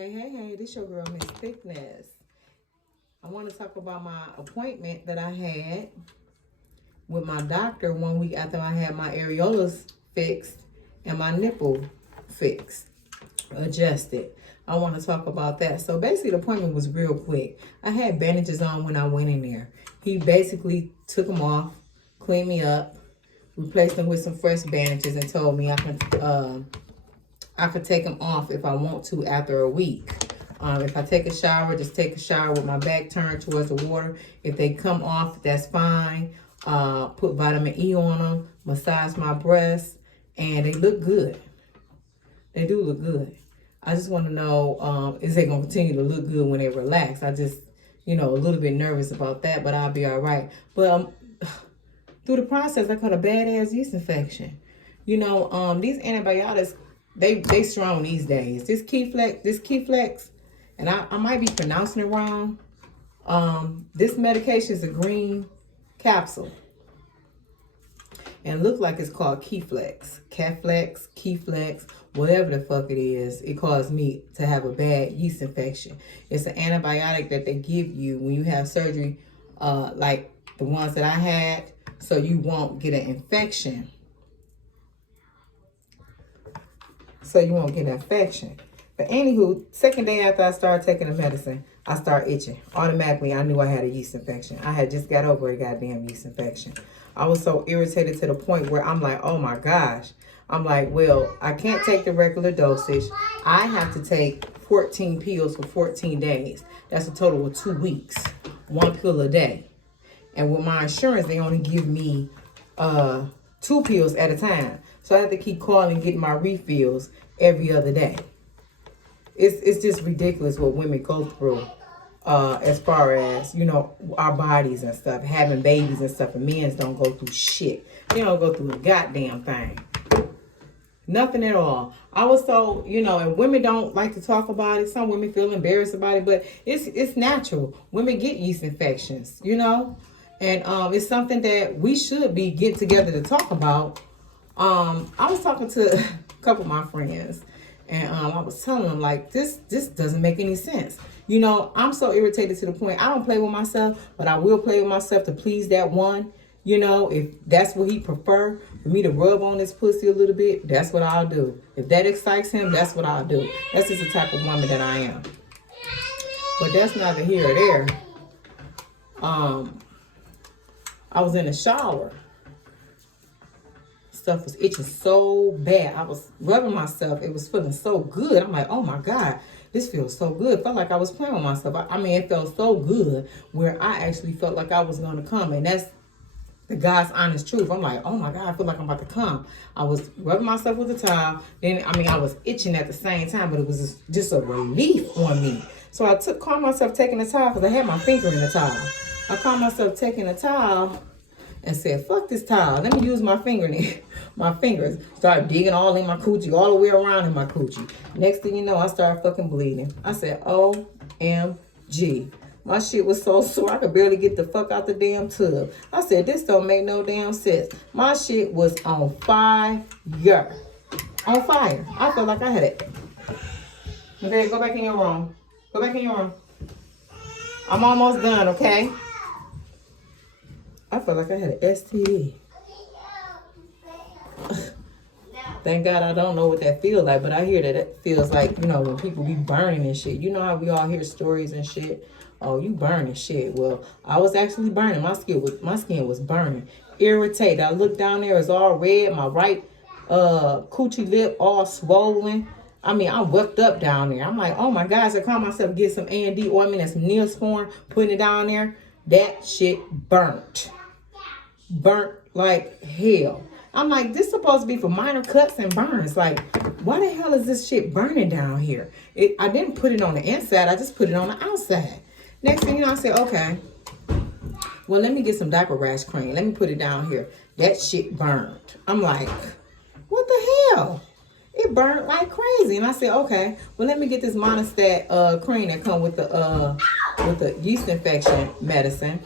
Hey, this your girl, Miss Thickness. I want to talk about my appointment that I had with my doctor 1 week after I had my areolas fixed and my nipple fixed, adjusted. I want to talk about that. So basically the appointment was real quick. I had bandages on when I went in there. He basically took them off, cleaned me up, replaced them with some fresh bandages, and told me I could take them off if I want to after a week. If I take a shower, just take a shower with my back turned towards the water. If they come off, that's fine. Put vitamin E on them, massage my breasts, and they look good. They do look good. I just want to know, is they going to continue to look good when they relax? I just, a little bit nervous about that, but I'll be all right. But through the process, I caught a badass yeast infection. These antibiotics, they strong these days. This Keyflex, and I might be pronouncing it wrong. This medication is a green capsule. And look like it's called Keyflex, Keyflex, whatever the fuck it is. It caused me to have a bad yeast infection. It's an antibiotic that they give you when you have surgery, like the ones that I had, so you won't get an infection. But anywho, second day after I started taking the medicine, I started itching. Automatically, I knew I had a yeast infection. I had just got over a goddamn yeast infection. I was so irritated to the point where I'm like, oh my gosh. I'm like, well, I can't take the regular dosage. I have to take 14 pills for 14 days. That's a total of 2 weeks. 1 pill a day. And with my insurance, they only give me 2 pills at a time. So I have to keep calling and getting my refills every other day. It's just ridiculous what women go through as far as, our bodies and stuff, having babies and stuff, and men don't go through shit. They don't go through a goddamn thing. Nothing at all. I was so, and women don't like to talk about it. Some women feel embarrassed about it, but it's natural. Women get yeast infections, and it's something that we should be getting together to talk about. I was talking to a couple of my friends, and I was telling them, like, this doesn't make any sense. I'm so irritated to the point, I don't play with myself, but I will play with myself to please that one. If that's what he prefer, for me to rub on his pussy a little bit, that's what I'll do. If that excites him, that's what I'll do. That's just the type of woman that I am. But that's neither here or there. I was in the shower. Stuff was itching so bad. I was rubbing myself. It was feeling so good. I'm like, oh my God, this feels so good. It felt like I was playing with myself. It felt so good where I actually felt like I was going to come. And that's the God's honest truth. I'm like, oh my God, I feel like I'm about to come. I was rubbing myself with a towel. Then, I was itching at the same time, but it was just a relief on me. So I caught myself taking the towel because I had my finger in the towel. I caught myself taking the towel and said, fuck this towel. Let me use my fingers. Start digging all in my coochie, all the way around in my coochie. Next thing you know, I started fucking bleeding. I said, OMG. My shit was so sore, I could barely get the fuck out the damn tub. I said, this don't make no damn sense. My shit was on fire. On fire. I felt like I had it. Okay, go back in your room. I'm almost done, okay? I felt like I had an STD. Thank God I don't know what that feels like, but I hear that it feels like, when people be burning and shit. You know how we all hear stories and shit? Oh, you burning shit. Well, I was actually burning. My skin was burning. Irritated. I looked down there, it's all red. My right coochie lip all swollen. I'm whipped up down there. I'm like, oh my God. So I called myself, get some A&D ointment and some Neosporin, putting it down there. That shit burnt like hell. I'm like, this supposed to be for minor cuts and burns. Like, why the hell is this shit burning down here? I didn't put it on the inside. I just put it on the outside. Next thing you know, I said, okay, well, let me get some diaper rash cream. Let me put it down here. That shit burned. I'm like, what the hell? It burned like crazy. And I said, okay, well, let me get this monostat cream that come with the yeast infection medicine.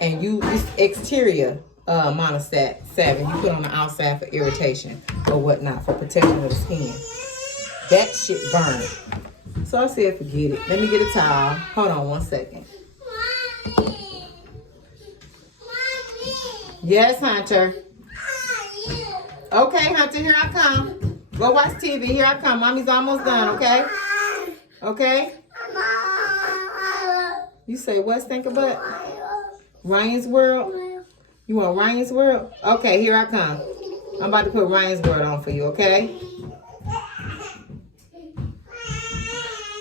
And you use exterior monostat 7. You put on the outside for irritation or whatnot, for protection of the skin. That shit burned. So I said, forget it. Let me get a towel. Hold on 1 second. Yes, Hunter. Okay, Hunter, here I come. Go watch TV. Here I come. Mommy's almost done, okay? Okay? You say what, Stinker Butt? Ryan's World? You want Ryan's World? Okay, here I come. I'm about to put Ryan's World on for you, okay?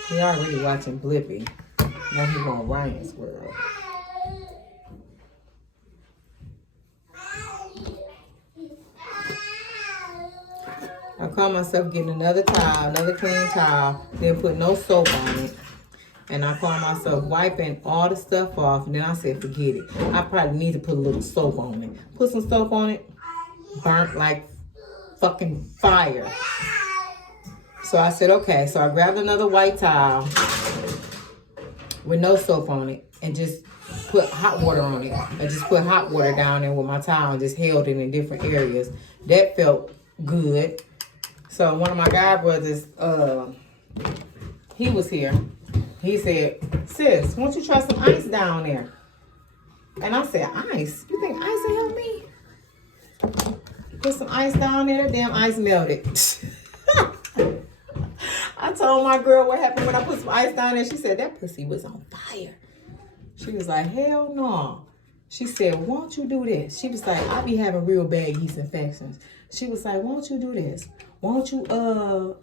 He already watching Blippi. Now he want Ryan's World. I call myself getting another towel, another clean towel, then put no soap on it. And I call myself wiping all the stuff off. And then I said, forget it. I probably need to put a little soap on it. Put some soap on it. Burnt like fucking fire. So I said, okay. So I grabbed another white towel with no soap on it. And just put hot water on it. I just put hot water down there with my towel and just held it in different areas. That felt good. So one of my guy brothers, he was here. He said, sis, won't you try some ice down there? And I said, ice? You think ice will help me? Put some ice down there. That damn ice melted. I told my girl what happened when I put some ice down there. She said, that pussy was on fire. She was like, hell no. She said, won't you do this? She was like, I be having real bad yeast infections. She was like, won't you do this? Won't you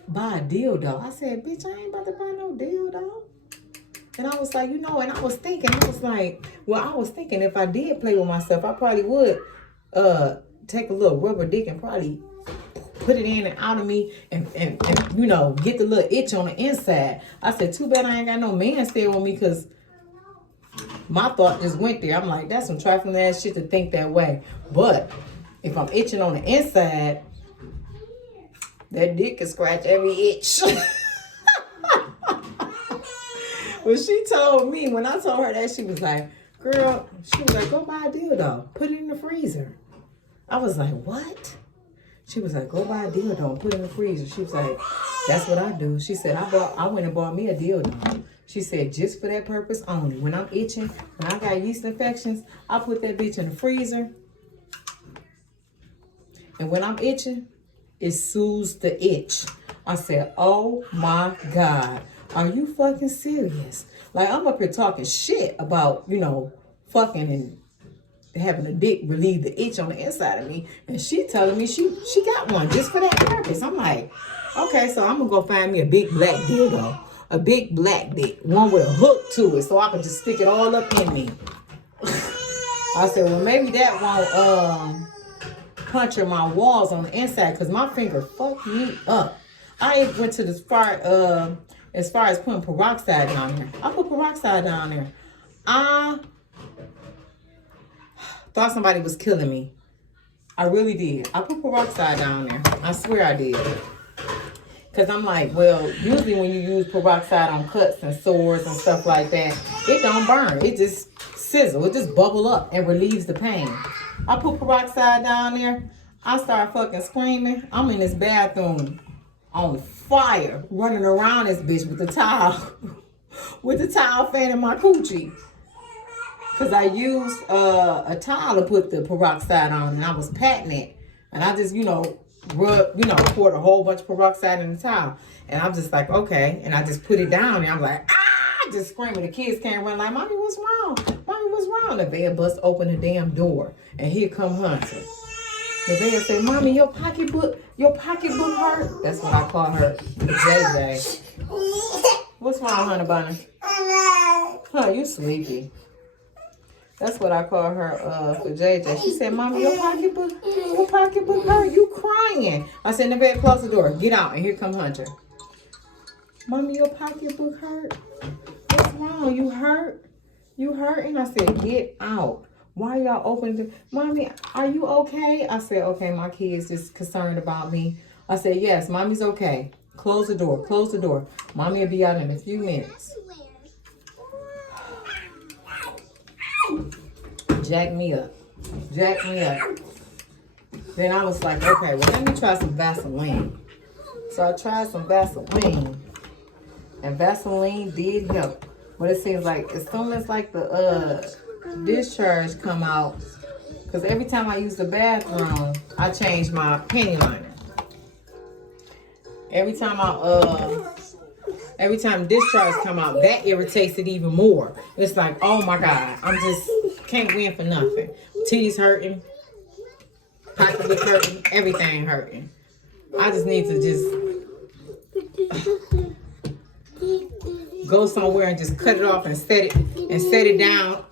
buy a dildo? I said, bitch, I ain't about to buy no dildo. And I was like, you know, and I was thinking, if I did play with myself, I probably would take a little rubber dick and probably put it in and out of me and you know, get the little itch on the inside. I said, too bad I ain't got no man staying with me, because my thought just went there. I'm like, that's some trifling ass shit to think that way. But if I'm itching on the inside, that dick can scratch every itch. Well, she told me, when I told her that, she was like, girl, she was like, go buy a dildo. Put it in the freezer. I was like, what? She was like, go buy a dildo and put it in the freezer. She was like, that's what I do. She said, I went and bought me a dildo. She said, just for that purpose only. When I'm itching, when I got yeast infections, I put that bitch in the freezer. And when I'm itching, it soothes the itch. I said, oh my God. Are you fucking serious? Like, I'm up here talking shit about, you know, fucking and having a dick relieve the itch on the inside of me. And she telling me she got one just for that purpose. I'm like, okay, so I'm going to go find me a big black dildo. A big black dick. One with a hook to it so I can just stick it all up in me. I said, well, maybe that won't puncture my walls on the inside, because my finger fucked me up. I went to as far as putting peroxide down there. I put peroxide down there. I thought somebody was killing me. I really did. I put peroxide down there. I swear I did. Because I'm like, well, usually when you use peroxide on cuts and sores and stuff like that, it don't burn. It just sizzle. It just bubble up and relieves the pain. I put peroxide down there. I start fucking screaming. I'm in this bathroom on fire, running around this bitch with the towel, fanning my coochie. Because I used a towel to put the peroxide on, and I was patting it. And I just, poured a whole bunch of peroxide in the towel. And I'm just like, okay. And I just put it down, and I'm like, ah, just screaming. The kids came running like, Mommy, what's wrong? Mommy, what's wrong? The van bust open the damn door, and here come Hunter. The van said, Mommy, your pocketbook hurt. That's what I call her, JJ. What's wrong, Honey Bunny? Huh, you sleepy. That's what I call her for JJ. She said, Mommy, your pocketbook hurt. You crying. I said, Nevada, close the door. Get out. And here come Hunter. Mommy, your pocketbook hurt. What's wrong? You hurt? You hurting? I said, get out. Why y'all open the... Mommy, are you okay? I said, okay, my kid's just concerned about me. I said, yes, Mommy's okay. Close the door. Close the door. Mommy will be out in a few minutes. Jack me up. Jack me up. Then I was like, okay, well, let me try some Vaseline. So I tried some Vaseline And Vaseline did help. But it seems like as soon as like the discharge come out, because every time I use the bathroom, I change my panty liner. Every time discharge come out, that irritates it even more. It's like, oh my God, I'm just can't win for nothing. Titties hurting, pocketbook hurting, everything hurting. I just need to just go somewhere and just cut it off and set it down